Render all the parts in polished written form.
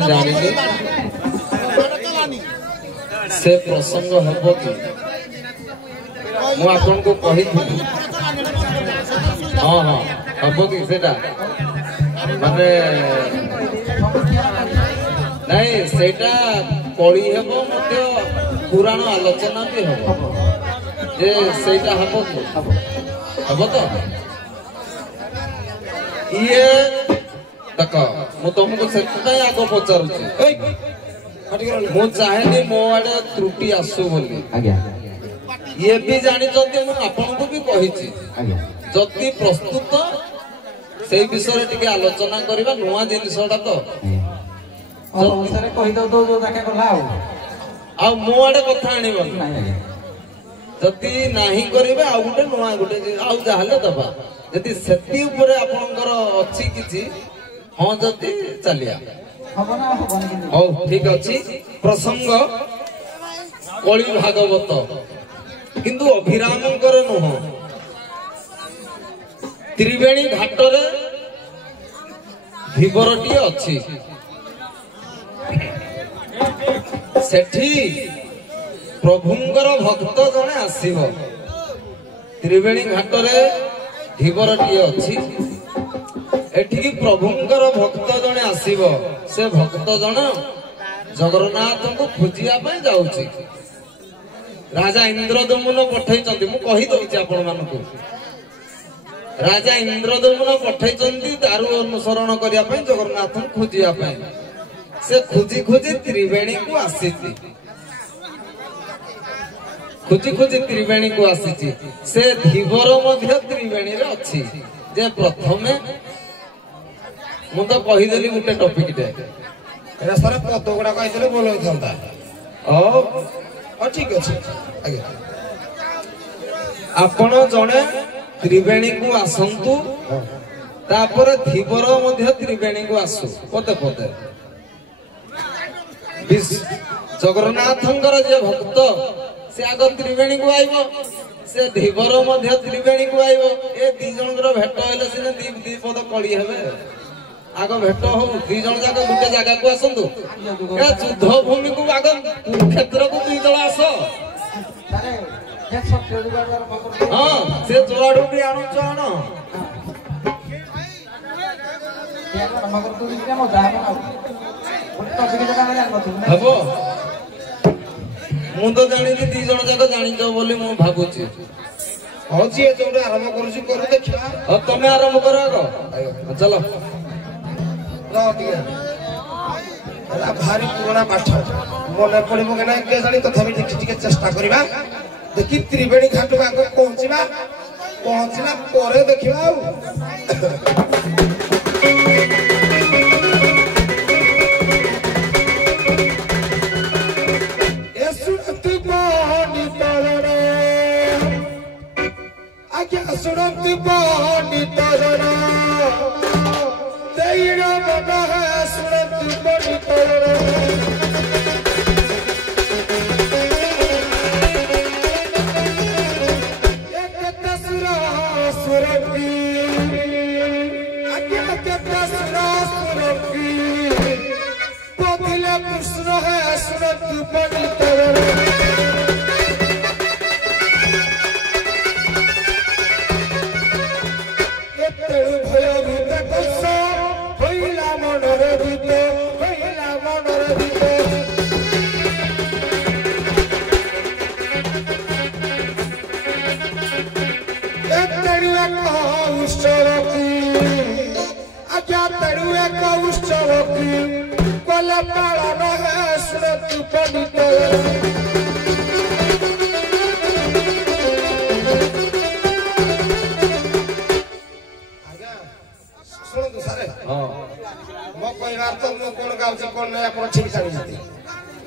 जानी से प्रसंग हम कि मुझे को कही हाँ हाँ हम कि माने नहीं सेटा कड़ी हेब मत पुराण आलोचना भी हम जे सेटा हम कि हम तो ये देख मु तुमको से आग पचारूची मु चाहे मो आड़े त्रुटि आसु बोली ये भी जानी आपन को भी कही जदि प्रस्तुत से विषय टिके आलोचना करबा नुआ जिनिसटा तो आ मो आड़े कथा आनिबन जदि नाही करबे आ गुटे नुआ गुटे आ जाहले दबा जदि सेति ऊपर आपनकर अछि किछि हाँ जदि चलिया हो ठीक अच्छी प्रसंग कली भागवत किंतु अभिरामंकर नुह त्रिवेणी घाटर धीवरटी अच्छी सेठी प्रभुंकर भक्त जने आसीब त्रिवेणी घाटर धीवरटी अच्छी एठिकी प्रभुंकर भक्त जने आसीब से भक्त जन जगन्नाथ को खोजिया पय जाउची राजा इंद्रदमन पठैचंती मु कहि दउची आपण मानको राजा इंद्रदमन पठैचंती दारु अनुसरण करिया पय जगन्नाथ को खोजिया पय से खोजी खोजी त्रिवेणी को आसीची खोजी खोजी त्रिवेणी को आसीची से धीवर मध्य त्रिवेणी रे अछि जे प्रथमे मु तो कहीदेली गोटे टॉपिक टे सर पद गुड़ा कही बोल ठीक अच्छे आगे आपण जने त्रिवेणी को आसंतु तापर धीवर मध्य त्रिवेणी को आसु पदे पदे जगन्नाथंकर जे भक्त से आग त्रिवेणी को आइबो से धीवर मध्य त्रिवेणी को आइबो ए दी जनकर भेट हेले सिने दी पद कड़ी हेबे आग भेट हो दी जन जाक गुटे जगह को आसंतु ए युद्ध भूमि को आग क्षेत्र को दी दल आस हां से जोराडू भी आनु चाण हबो मु तो जानि दी जन जाक जानि जो बोली मु भाबुची हो जी ए जोडे आरंभ करूची करू देखिबा हो तमे आरंभ करो आगो चलो भारी पुराना पाठ मन पड़ो कि ना के जानी तथापि देखी चेष्टा करवा देखी त्रिवेणी घाट को आगे पहुंचला पर देखा आज्ञा सुनती पंडितरण तेईर मन है सुनती पंडितरण कृष्ण है सुनती पंडितरण पालन है सुनत पंडित शुणु सारे मो कहवार तो मु कोन गाउची कोन नै आपण ठीक जानि जति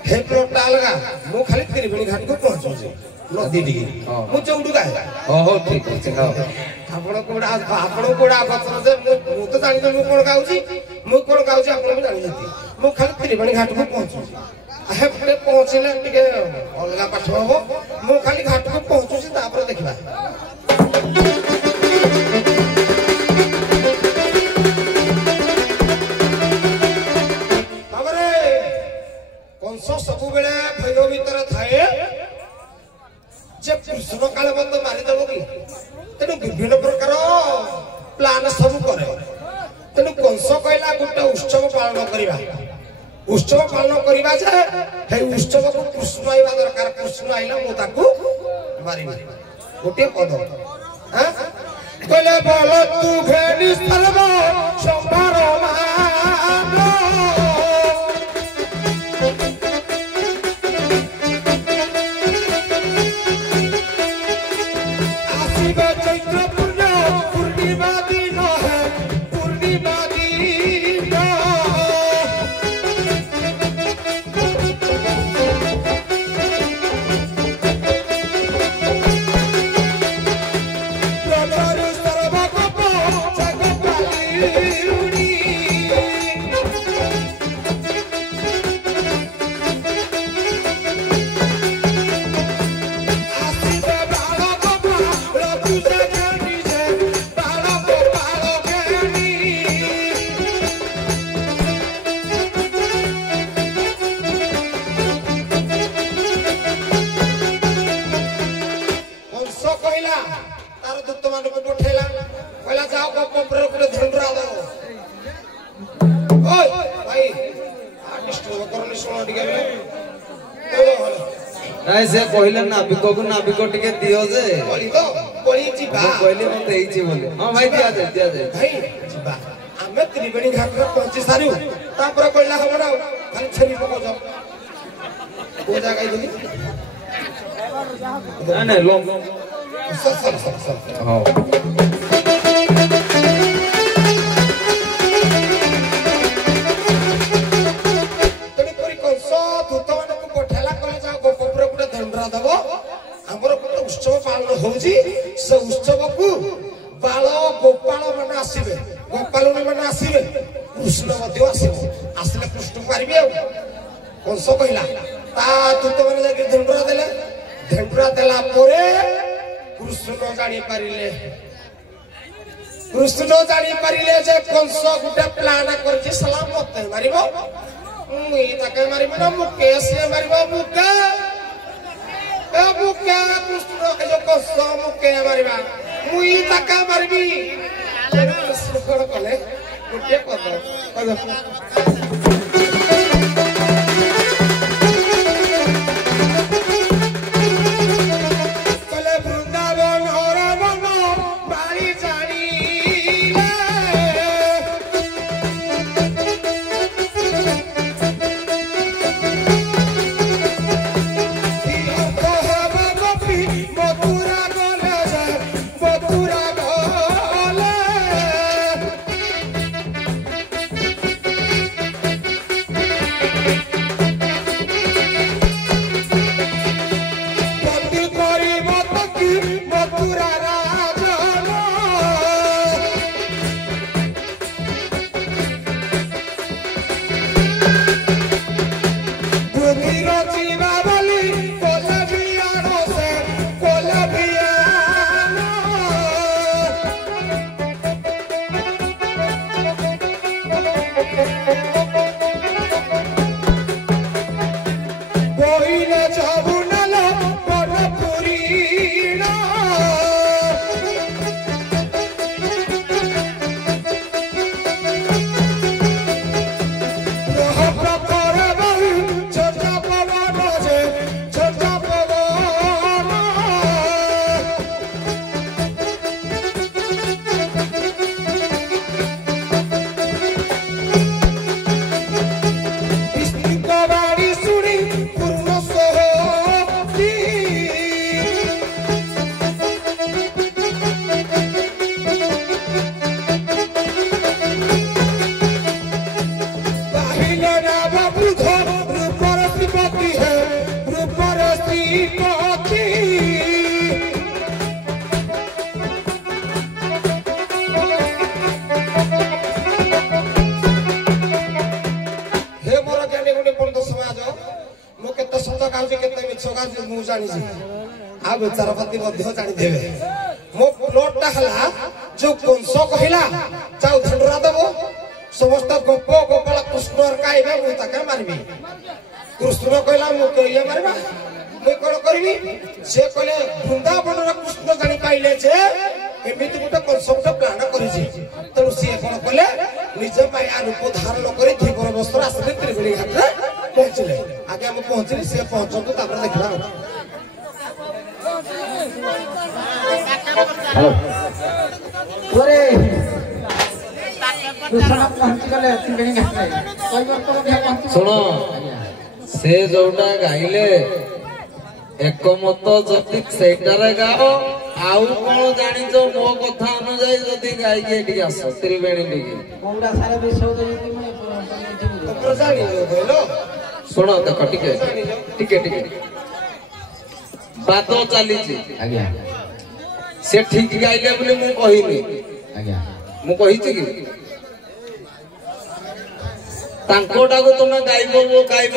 हे प्लॉट अलगा मु खाली त्रिवेणी घाट को पहुंचो नदी डिगी मु चौडु गाय हो ठीक अछि आपण कोडा बचन जे मु तो जानि मु कोन गाउची आपण भी जानि जति मु खाली त्रिवेणी घाट को पहुंचो हे पटे पहुंचले टिके अलगा पाठ हो मु खाली घाट को पहुंचो तापर देखबा तापर कंस सब बेले भय भीतर थाए जे कृष्ण काले बंद मारिदेव कि तेणु विभिन्न प्रकार प्लान सब करे तेणु कंस कहला गोटे उत्सव पालन करवा उत्सव पालन करवा जे हे उत्सव को कृष्ण आइबा दरकार कृष्ण आइला मु ताकू मारिबी गोटे पद हां कहले बोल तू भेनी स्थलव संभार मान आसीबे चैत्र पूर्णिमा दिन है पूर्णिमा दिन ନାଇଁ ସେ କହିଲେ ନାବିକକୁ ନାବିକ ଟିକେ ଦିଅ ଯେ କହିଲି ମୁଁ ଦେଇଛି ବୋଲି ହଁ ଭାଇ ଦିଆଯାଏ ଦିଆଯାଏ ଭାଇ ଯିବା ଆମେ ତ୍ରିବେଣୀ ଘାଟରେ ପହଞ୍ଚି ସାରୁ ତାପରେ କହିଲା ହବ ନା ଖାଲି ଛେରି ପକଉଛ କୋଉ ଜାଗା ଯାଇଥିଲି ନାଇଁ ନାଇଁ ଲୋ ହଉ उत्सव पालन होउची से उत्सव को बाल गोपाल माने आसीबे गोपाल माने आसीबे कृष्ण मध्य आसीबे आसले कृष्ण पारिबे कंस कहला ता दूत माने जाके ढेंडुरा देला परे कृष्ण जानि पारिले जे कंस गुटे प्लान करछि सलाम मते मारिबो मुई ताके मारिबो ना मु केसे मारिबो मुके मुके कृष्ण जो कंस मुके मारिबा मुई ताका मारिबी कृष्ण कोन कले गुटे पद कले वृंदावन और मन बाली जानी विचारपति जानी देवे मो प्लॉटा हला जो कंस कहला जाऊ ढेंडुरा देबो समस्त गोप गोपाल कृष्ण गाइबे मु ताके मारबी कृष्ण कहला मु कहिए मारबा मुई कोन करबी से कहले वृंदावन कृष्ण जानी पाइले जे एमिति गुटे कनसेप्ट प्लान करिछि तेणु से कोन कले निज माया रूप धारण करी धीवर वस्त्र आसले त्रिवेणी घाट रे पहुंचले आगे हम पहुंचली से पहुंचंतु तापर देखला हेलो ओरे कृष्ण पहुंची गले त्रिवेणी घाट रे कोई वर्त मध्ये पहुंची सुनो से जोटा गाइले एकमत जति सेटारे गाओ आउ कोन जानिजो मो कथा अनुଯାୟୀ जति गाई के एठी आस त्रिवेणी लेके कोउडा सारा विषय देती मैं तपर जानी कहलो सुनो देखो टिके बात चली आज्ञा से ठीक गाइले बोले मु कहिनी आज्ञा मु कहिछि कि तांकोटा को तुमे गाइबो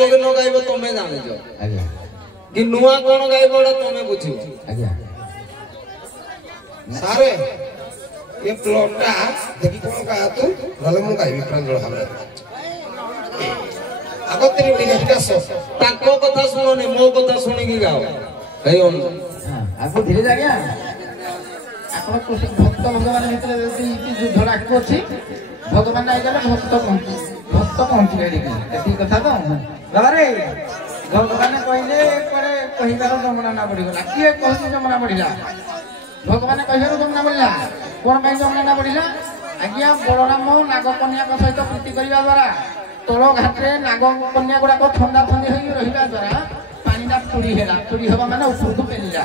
कि न गाइबो तुमे जाने जो आज्ञा कि नुआ कोन गाइबो तुमे बुझियो आज्ञा सारे ये प्लॉटटा देखि कोन का तू भले मु गाइबी प्रांजल भाबरे आगो त्रिवेणी घाट आस तांको कथा सुनोनी मो कथा सुनी कि गाओ कहि ओन आपको धीरे आज्ञा आपण कृष्ण भक्त भगवान भितर युद्ध लागू अछि भगवान आई गले भक्त पहुंची गए देखि कथा तो बाबा रे भगवान कहले परे कहिबार जमुना ना पड़ी गला किए कहछि जमुना पड़िला भगवान कहिबार जमुना पड़िला कोन ପାଇଁ जमुना ना पड़िला आज्ञा बलराम नागकन्या को सहित प्रीति करिबा द्वारा तोल घाटे नागकन्या गुडा को ठंडा ठंडी होई रहिबा द्वारा पानीटा चुरी हेबा माने उपरକୁ पेलिला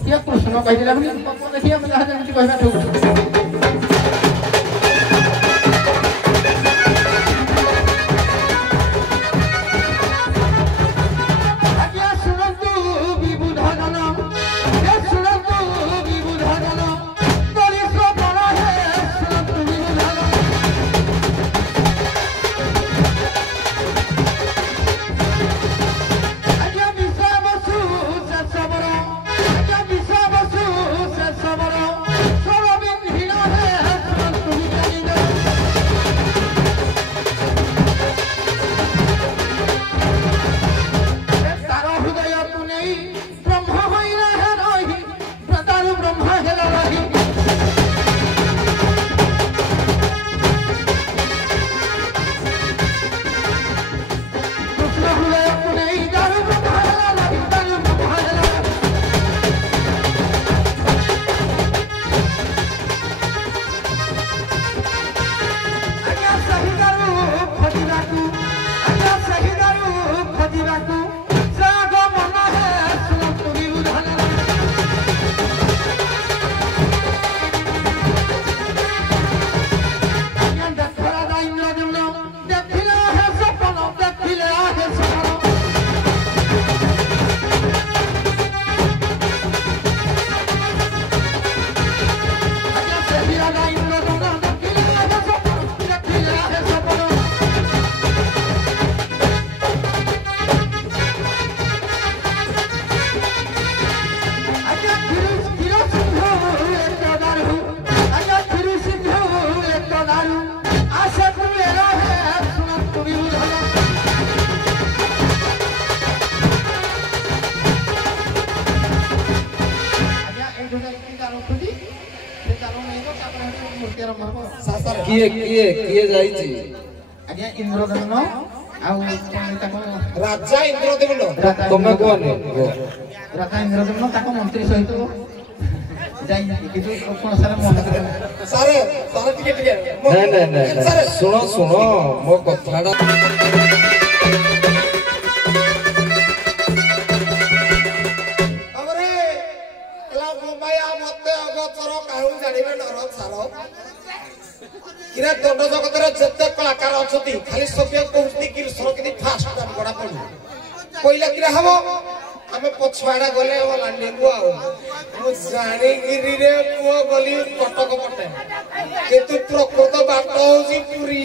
किए कृष्ण कहिला बोली देखिए हम जहां जेमिति कहिबा ठोक किए जाइछि आज्ञा इंद्रदमन आउ राजा इंद्रदेवन तुमे कोन राजा इंद्रदमन ताको मंत्री सहित जाई किछु कोन सारा मन सारे सारे टिके नहीं सुनो मो कथाडा हमरे ला माया मते अगोचर काहू जानिबे डर सारो किरा दंड जगतर जते कलाकार अछती खाली सभ्य कहती कि सरकती फास्ट टाइम बड़ा पड़ी कोइला किरा हबो आमे पछवाडा गले ओ लांडेगु आउ मु जानी गिरी रे मु गली कटक पटे किंतु प्रकृत बाट होजी पुरी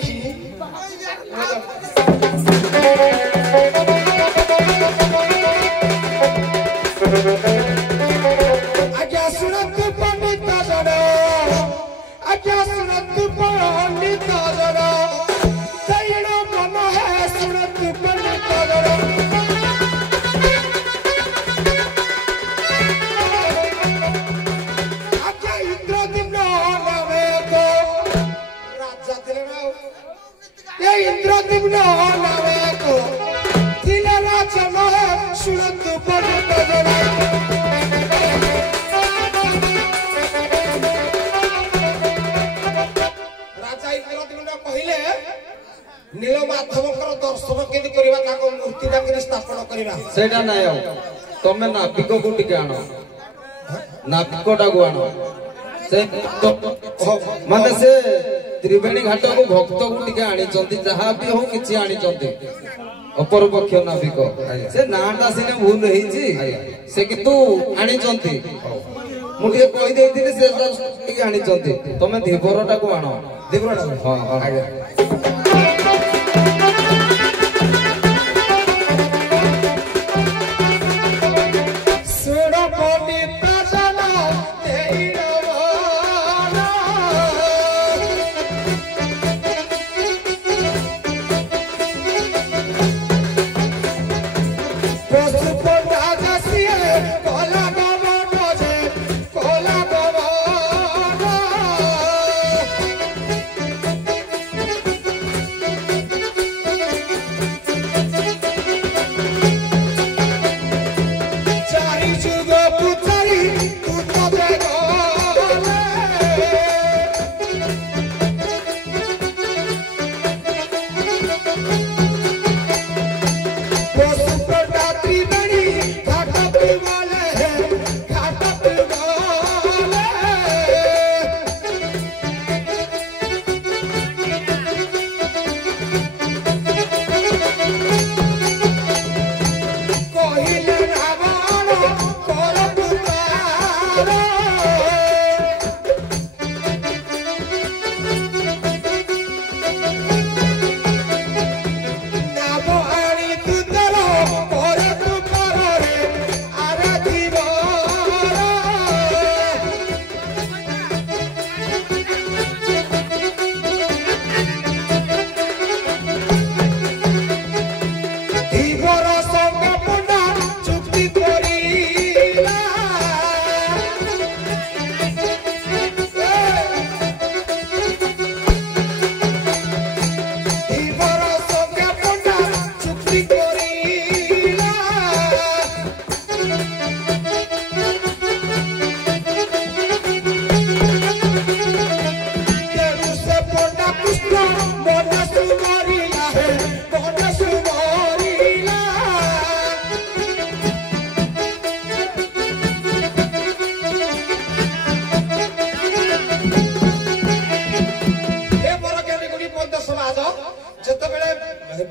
आज्ञा सुनत पंडित जन आज्ञा सुनत पंडित जन केदी करबा ताको मूर्तिटा केदी स्थापन करबा सेटा नाही आउ तमे नापिको को टिके आनो नापिकोटा को आनो से माने से त्रिवेणी घाट को भक्त को टिके आनी चंती जहा भी हो किछि आनी चंती अपर पक्ष नापिको से नाटा सिने भूल रही से किंतु आनी चंती मुझे कहि देथिले से टिके आनी चंती तमे धीबरटा को आनो देवरटा हां आगे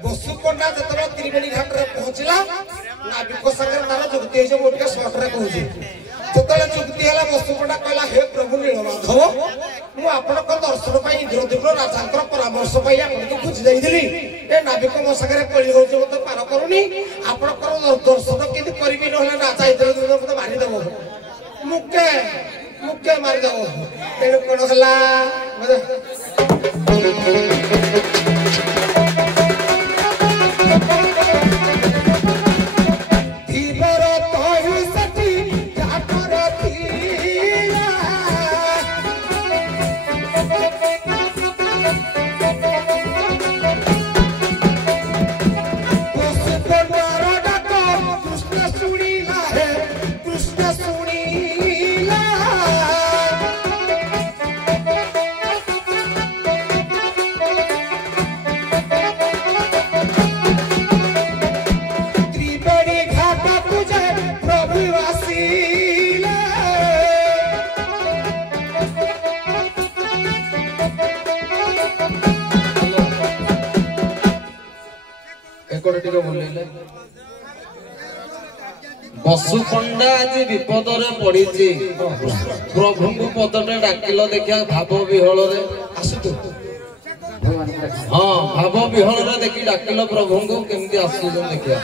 बसुपंडा जतरा त्रिवेणी घाट रे पहुंचला नाविक संगे तार जुक्ति हे जे मोटके शॉर्ट रे कहूची जतले जुक्ति हला बसुपंडा कहला हे प्रभु नीलमाधव मु आपण को दर्शन पई इंद्रदेव राजांकर परामर्श पई आपण को खुज जाईदिली ए नाविक मो संगे कळी होचे मते पार करूनी आपण को दर्शन केदि करबी नहला राजा इंद्रदेव मते मारी देबो मुके मुके मारी देबो तेनु कोन हला बसुपंडा आज विपद रे पड़ी प्रभु को पदटे डाकिल देखिया भाव विहल हाँ भाव विहल देखी डाकिल प्रभु को केमती आसु देखिया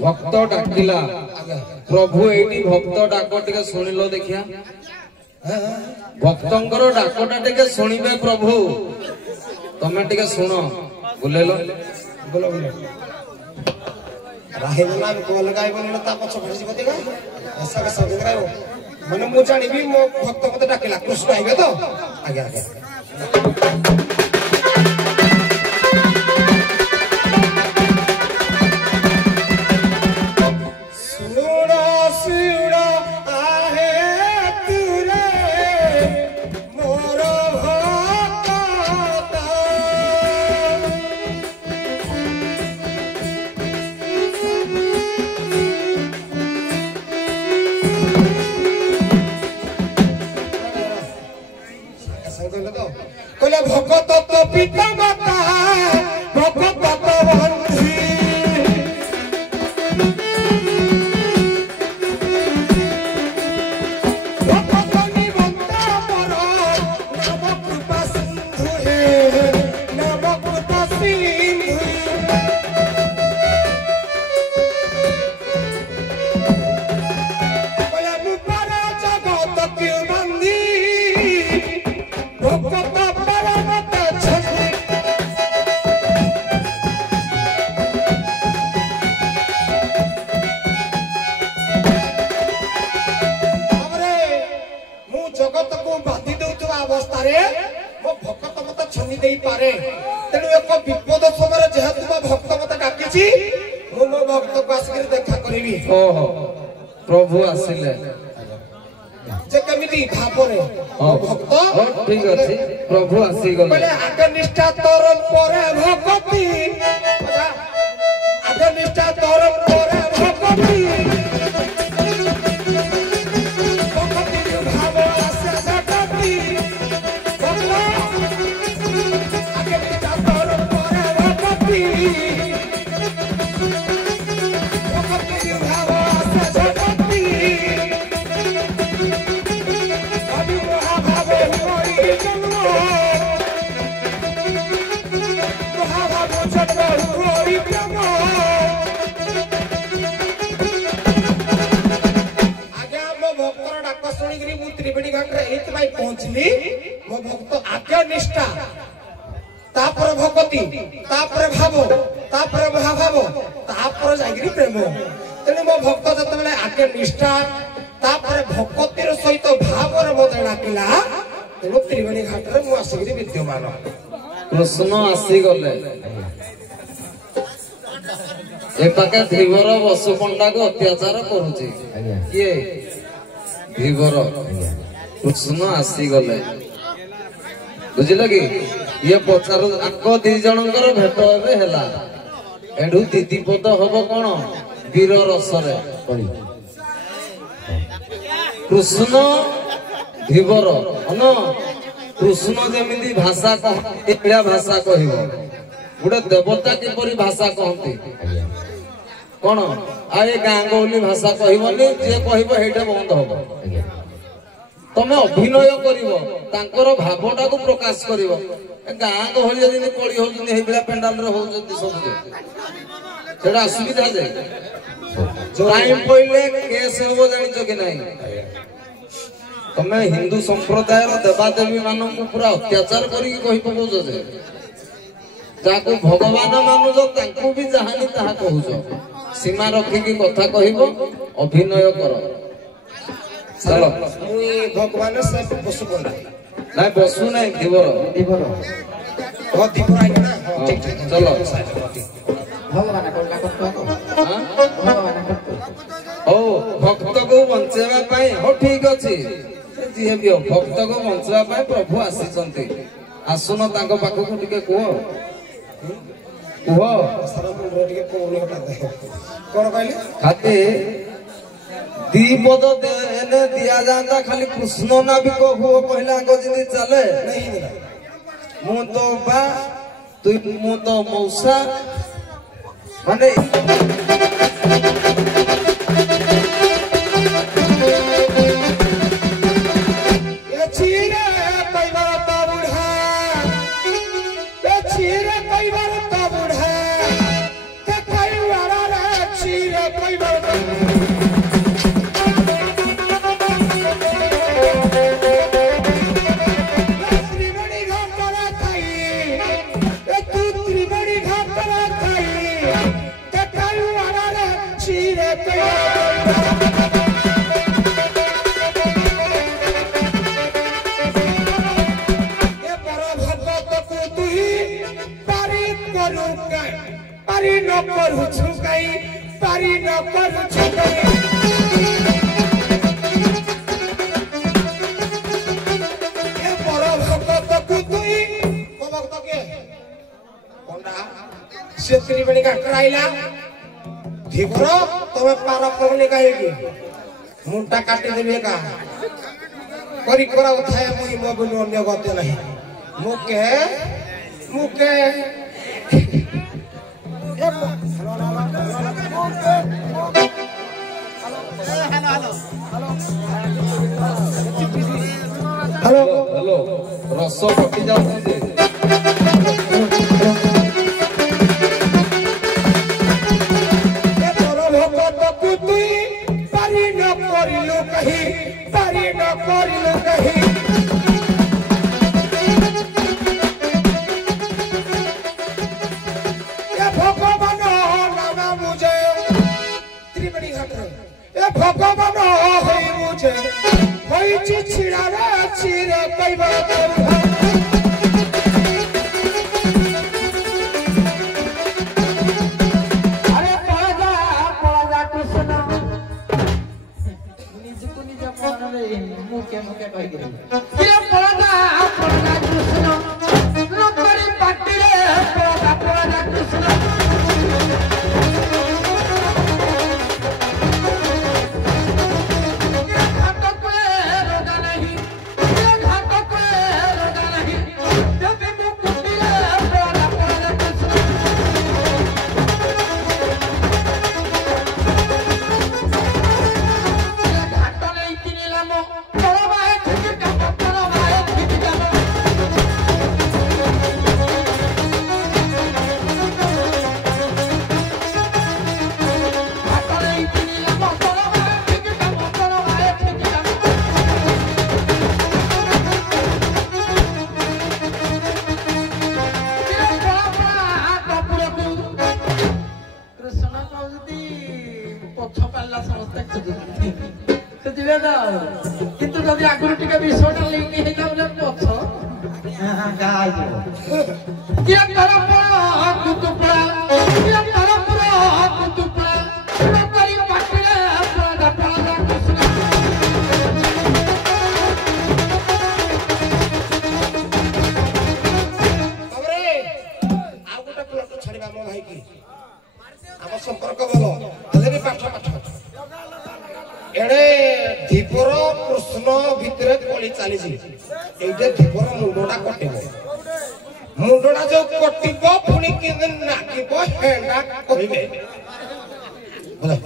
भक्त डाकिला प्रभु एटी भक्त डाक टिके सुनिलो देखिया भक्तंकर डाकटा टिके सुनिबे प्रभु तमे टिके सुनो बुलेलो बोलो बोलो राहिल नाम को लगाई बोले ता पछ फसी बतेगा ऐसा के सब लगायो माने मु जानिबी मो भक्त मते डाकिला कृष्ण आइबे तो आगे आगे भगत तो पिता माता भगत तो बंधी भगत निबंध पर नव कृपा सिंधु हे नव कृपा सिंधु बोला मुपारा जगत क्यों बंदी भगत भक्त मत छनी दे पारे तेणु एक विपद समय जेहेतु भक्त मत डाकिछि मो भक्त को आसिक देखा करिवि ओहो प्रभु आसिले जे केमिति भाबरे भक्त ठीक अछि प्रभु आसी गले बोले आगे निष्ठा तोर परे भक्ति आगे निष्ठा तोर परे भक्ति पहुंचली मो भक्त आज्ञा निष्ठा तापर भक्ति तापर भाव तापर महाभाव तापर जागिरी प्रेम तेणु मो भक्त जतबेले आज्ञा निष्ठा तापर भक्तिर सहित भावर मते डाकिला तेणु त्रिवेणी घाट रे मु आसिगिरी विद्यमान कृष्ण आसी गले ए पाके धीवर वसु पंडा को अत्याचार करूची किए धीवर कृष्ण आसी गले बुझिल कि ये पचार आको दी जनकर भेट एबे हैला एडू दीदी पद हबो कोन वीर रसरे कृष्ण धीवर अन कृष्ण जेमिति भाषा कह एड़ा भाषा कहिबो गुडे देवता किपरि भाषा कहंती कोन आए गां गौली भाषा कहिबोनी जे कहिबो हेडे बंद हबो तमे अभिनय करिवो तांकर भावटा को प्रकाश करिवो गां गहली जदी पड़ी होजनी हेबिला पेंडाल रे होजती सब सेडा असुविधा जे टाइम पहिले केस होबो जानिचो कि नाही तमे हिंदू संप्रदाय रो देवा देवी मानन को पूरा अत्याचार करी कहि पकोजो जे जाको भगवान मानुजो तांको भी जहानी ताहा कहूजो सीमा रखी की कथा कहिबो अभिनय करो चलो मुई भगवान से बसु पंडा नहीं बसु नहीं धीवर धीवर बहुत धीवर आई ना ठीक ठीक चलो भगवान को करतो भगवान करतो ओ भक्त को बंचेवा पाई हो ठीक अछि जे भी भक्त को बंचेवा पाई प्रभु आसी चंती आसुन तांको पाखो को टिके को सारा मुंडरे टिके कोनी हटा दे कोन कहले खाते दीपद एने दिया जाता खाली कृष्ण ना भी को कहला को जदी चले नहीं मु तो बा तू मु तो मौसा माने ये चीरे पैवा ता बुढ़ा ये चीरे पैवा ता बुढ़ा ते कई वाला रे चीरे कोई बात पारी न करू छुकाई पारी न करू छुकाई ए बड़ भक्त को तुई को भक्त के कोंडा सेत्री बणी का कराइला धीबरो तमे पार करले काहेकी मुंटा काटी देबे का करी करा उठाया मुई मो बनु अन्य गते नहीं मुके हेलो हेलो रस फटी जाउछि जे ए तोर भक्त को तुई पारी न करिलो कही पारी न करिलो कही ए भगवान नाम मुझे त्रिवेणी घाट ए भगवान होई मुझे होई छिड़ा रे छिरे कइबा मुके कहि गिरे ये पळदा कृष्ण लोकरी पाटी रे पळदा कृष्ण ये घाट पे रोगा नहीं जब मुकुटी रे पळदा कृष्ण ये घाट नहीं किनिलामो किंतु जदि आगुरी टिके विषयटा लिंक हे जाबले पछ गाय के तरफरा कुतुपड़ा के तरफरा कुतुपड़ा नकरी पाटिले अपना पाला कृष्ण हमरे आ गोटा प्लट छाड़ीबा मो भाई की हम संपर्क बोलो आले पाठ एडे धीपर कृष्ण भितरे कोली चली एडे धीपर मुंडा कटिबो मुंडा जो कटिबो पुनी किन नाकिबो हेंडा कहिबे बोला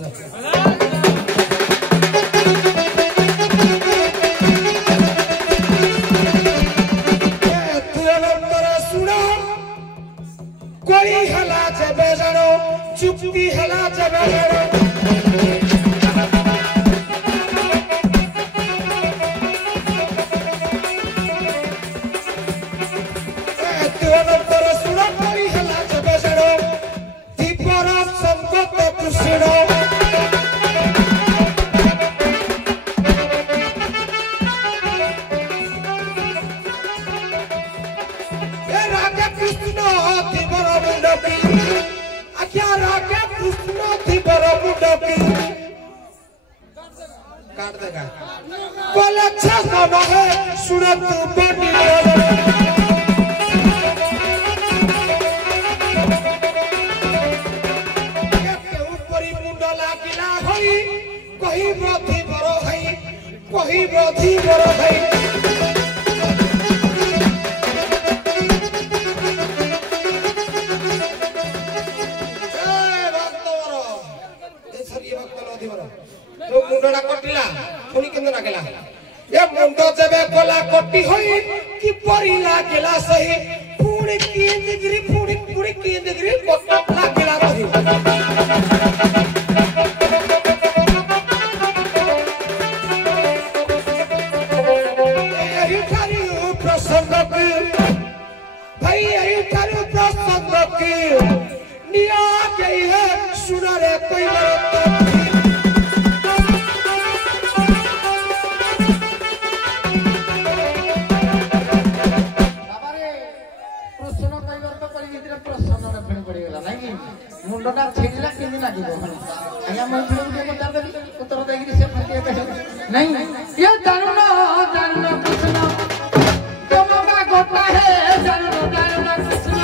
ए तुरंतर सुनो कोली हला जबे जानो चुप्पी हला जबे जानो काट देगा बोल अच्छा गाना है सुनो तू बनी ऊपरी मुंडा लागिला होई कहीं ब्रथी बरो है कहीं ब्रथी बरो है जो मुंडा कटिला पुनी केंद्र लागला ए मुंडो जबे कोला कटी होई कि परी लागला सही पुनी केंद्र गिरी पुनी केंद्र गिरी कोट लागला रही ଆଜ୍ଞା ମୁଁ ଟିକେ ପଚାରିଦେବି ଉତ୍ତର ଦେଇକିରି ସେ ଫାଟିଏ କହିବେ ନାଇଁ ଏ ଜାଣୁନ କୃଷ୍ଣ ତମ ବା ଗୋଟା ହେ ଜାଣୁନ କୃଷ୍ଣ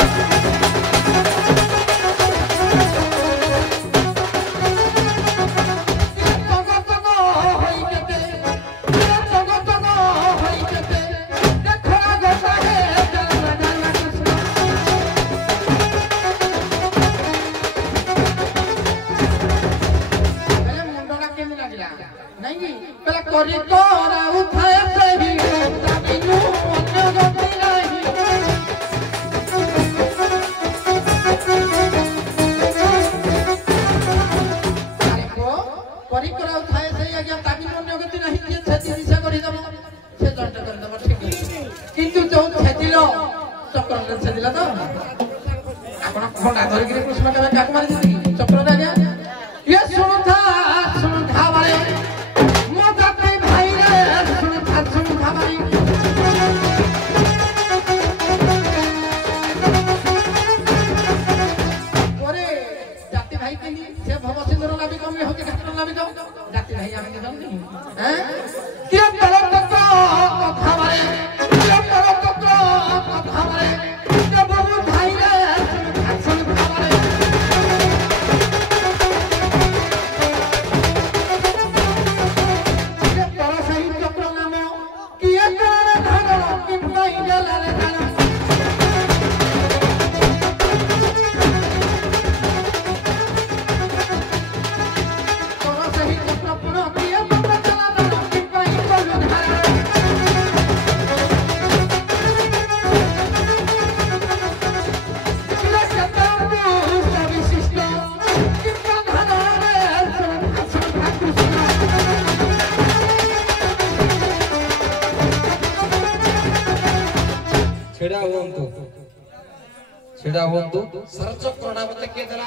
কিন্তু ଯୋଉ ଛେଦିଲ ଚକ୍ରରେ ଛେଦିଲା ତ ଆପଣ ଖଣ୍ଡା ଧରିକିରି କୃଷ୍ଣ କେବେ କାକୁ ମାରିଛନ୍ତି ଚକ୍ରରେ ଆଜ୍ଞା ଇଏ ଶୁଣୁଥା ବାଳେ ମୋ ଜାତି ଭାଇରେ ଶୁଣୁଥା ବାଳେ ପରେ ଜାତି ଭାଇ କେନି ସେ ଭବ ସିନ୍ଦୁର ନାବିକ ମୁଁ ହଉଛି ଘାଟର ନାବିକ ଜାତି ଭାଇ ଆମେ ଜାଣନ୍ତି କିଏ ତଳ ତତ୍ତ୍ୱ କଥା ବାଳେ ଛିଡ଼ା ହୁଅନ୍ତୁ ସର ଚକ୍ରଟା ମତେ କିଏ ଦେଲା